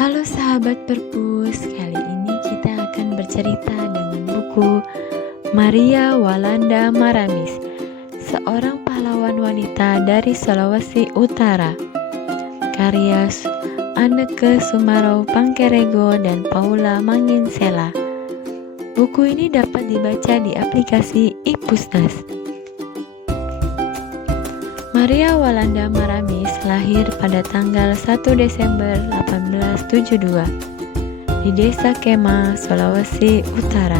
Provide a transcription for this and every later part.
Halo sahabat Perpus, kali ini kita akan bercerita dengan buku Maria Walanda Maramis, seorang pahlawan wanita dari Sulawesi Utara, karya Anneke Sumaro Pangkerego dan Paula Manginsela. Buku ini dapat dibaca di aplikasi iPusnas. Maria Walanda Maramis lahir pada tanggal 1 Desember 1872 di Desa Kema, Sulawesi Utara.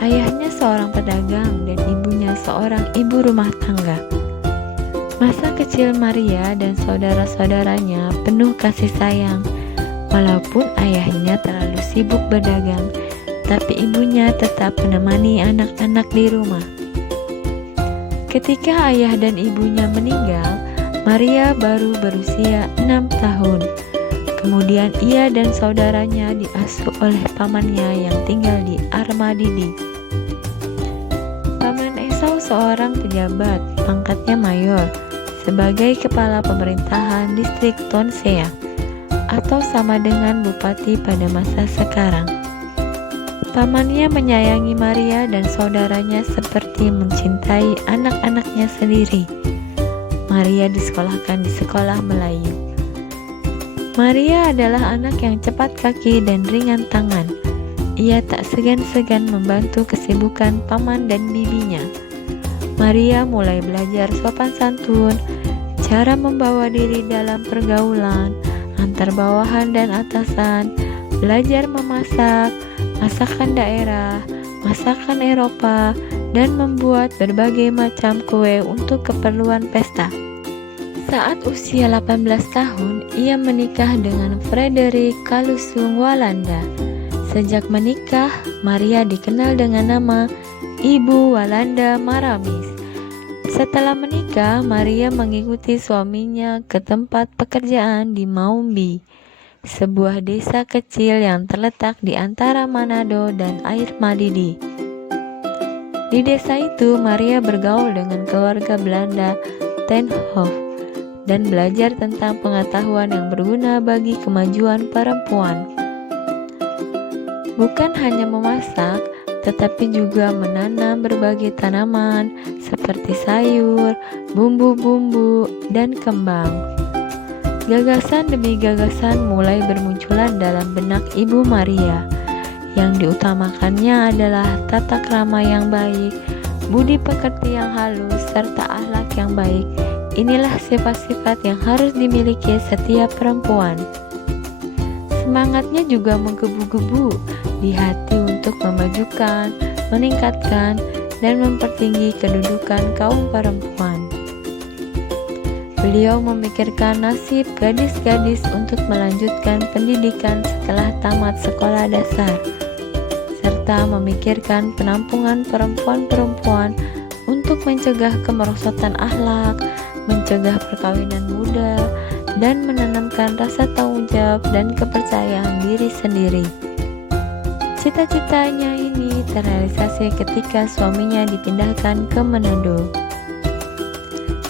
Ayahnya seorang pedagang dan ibunya seorang ibu rumah tangga. Masa kecil Maria dan saudara-saudaranya penuh kasih sayang. Walaupun ayahnya terlalu sibuk berdagang, tapi ibunya tetap menemani anak-anak di rumah. Ketika ayah dan ibunya meninggal, Maria baru berusia 6 tahun. Kemudian ia dan saudaranya diasuh oleh pamannya yang tinggal di Armadidi. Paman Esau seorang pejabat, pangkatnya mayor, sebagai kepala pemerintahan distrik Tonsea, atau sama dengan bupati pada masa sekarang. Pamannya menyayangi Maria dan saudaranya seperti mencintai anak-anaknya sendiri. Maria disekolahkan di sekolah Melayu. Maria adalah anak yang cepat kaki dan ringan tangan. Ia tak segan-segan membantu kesibukan paman dan bibinya. Maria mulai belajar sopan santun, cara membawa diri dalam pergaulan, antar bawahan dan atasan, belajar memasak, masakan daerah, masakan Eropa, dan membuat berbagai macam kue untuk keperluan pesta. Saat usia 18 tahun, ia menikah dengan Frederik Kalusung Walanda. Sejak menikah, Maria dikenal dengan nama Ibu Walanda Maramis. Setelah menikah, Maria mengikuti suaminya ke tempat pekerjaan di Maumbi, sebuah desa kecil yang terletak di antara Manado dan Armadidi. Di desa itu, Maria bergaul dengan keluarga Belanda Ten Hoff dan belajar tentang pengetahuan yang berguna bagi kemajuan perempuan. Bukan hanya memasak, tetapi juga menanam berbagai tanaman seperti sayur, bumbu-bumbu, dan kembang. Gagasan demi gagasan mulai bermunculan dalam benak Ibu Maria. Yang diutamakannya adalah tata krama yang baik, budi pekerti yang halus, serta akhlak yang baik. Inilah sifat-sifat yang harus dimiliki setiap perempuan. Semangatnya juga menggebu-gebu di hati untuk memajukan, meningkatkan, dan mempertinggi kedudukan kaum perempuan. Beliau memikirkan nasib gadis-gadis untuk melanjutkan pendidikan setelah tamat sekolah dasar, serta memikirkan penampungan perempuan-perempuan untuk mencegah kemerosotan akhlak, mencegah perkawinan muda, dan menanamkan rasa tanggung jawab dan kepercayaan diri sendiri. Cita-citanya ini terrealisasi ketika suaminya dipindahkan ke Manado.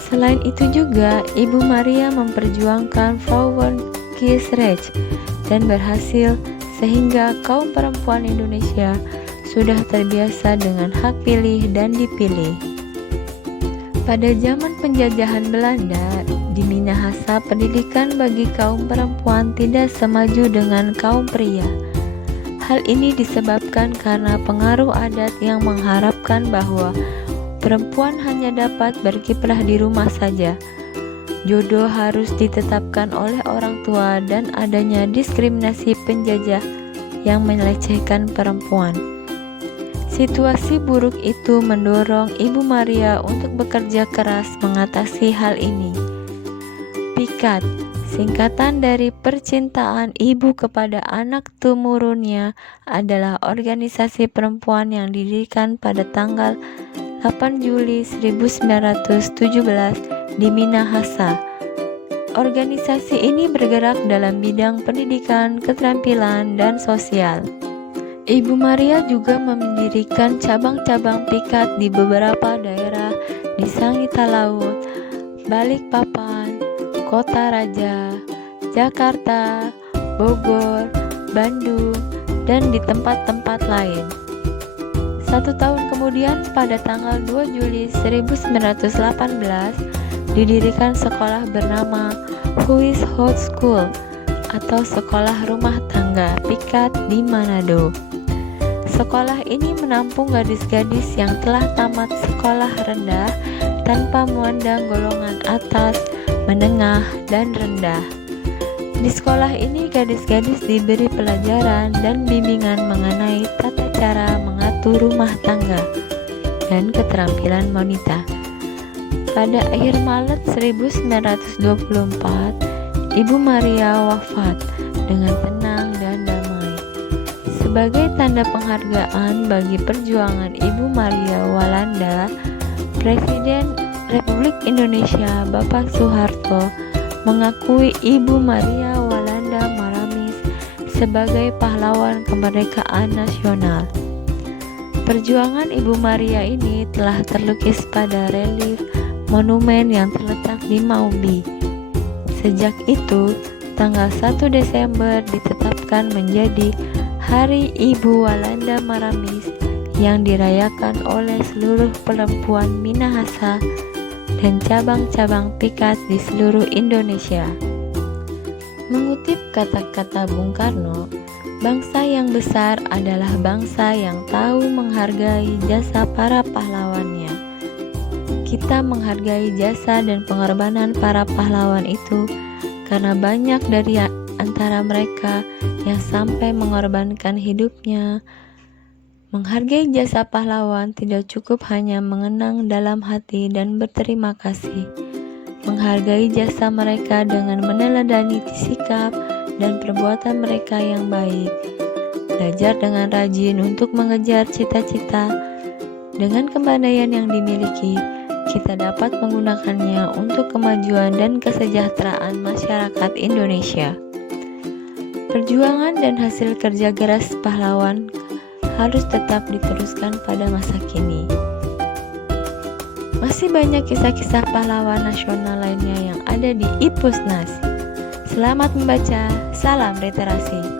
Selain itu juga, Ibu Maria memperjuangkan Vrouwenkiesrecht dan berhasil sehingga kaum perempuan Indonesia sudah terbiasa dengan hak pilih dan dipilih. Pada zaman penjajahan Belanda, di Minahasa pendidikan bagi kaum perempuan tidak semaju dengan kaum pria. Hal ini disebabkan karena pengaruh adat yang mengharapkan bahwa perempuan hanya dapat berkiprah di rumah saja. Jodoh harus ditetapkan oleh orang tua dan adanya diskriminasi penjajah yang melecehkan perempuan. Situasi buruk itu mendorong Ibu Maria untuk bekerja keras mengatasi hal ini. PIKAT, singkatan dari Percintaan Ibu kepada Anak Tumurunnya, adalah organisasi perempuan yang didirikan pada tanggal 8 Juli 1917 di Minahasa. Organisasi ini bergerak dalam bidang pendidikan, keterampilan, dan sosial. Ibu Maria juga mendirikan cabang-cabang PIKAT di beberapa daerah di Sangita Laut, Balikpapan, Kota Raja, Jakarta, Bogor, Bandung, dan di tempat-tempat lain. 1 tahun kemudian, pada tanggal 2 Juli 1918, didirikan sekolah bernama Huis Hout School atau Sekolah Rumah Tangga Pikat di Manado. Sekolah ini menampung gadis-gadis yang telah tamat sekolah rendah tanpa memandang golongan atas, menengah, dan rendah. Di sekolah ini gadis-gadis diberi pelajaran dan bimbingan mengenai tata cara mengatur rumah tangga dan keterampilan wanita. Pada akhir Maret 1924, Ibu Maria wafat dengan tenang dan damai. Sebagai tanda penghargaan bagi perjuangan Ibu Maria Walanda, Presiden Republik Indonesia Bapak Soeharto mengakui Ibu Maria Walanda Maramis sebagai pahlawan kemerdekaan nasional. Perjuangan Ibu Maria ini telah terlukis pada relief monumen yang terletak di Maubi. Sejak itu, tanggal 1 Desember ditetapkan menjadi Hari Ibu Walanda Maramis yang dirayakan oleh seluruh perempuan Minahasa dan cabang-cabang pikat di seluruh Indonesia. Mengutip kata-kata Bung Karno, bangsa yang besar adalah bangsa yang tahu menghargai jasa para pahlawannya. Kita menghargai jasa dan pengorbanan para pahlawan itu karena banyak dari antara mereka yang sampai mengorbankan hidupnya. Menghargai jasa pahlawan tidak cukup hanya mengenang dalam hati dan berterima kasih. Menghargai jasa mereka dengan meneladani sikap dan perbuatan mereka yang baik. Belajar dengan rajin untuk mengejar cita-cita. Dengan kepandaian yang dimiliki, kita dapat menggunakannya untuk kemajuan dan kesejahteraan masyarakat Indonesia. Perjuangan dan hasil kerja keras pahlawan harus tetap diteruskan pada masa kini. Masih banyak kisah-kisah pahlawan nasional lainnya yang ada di Ipusnas. Selamat membaca, salam literasi.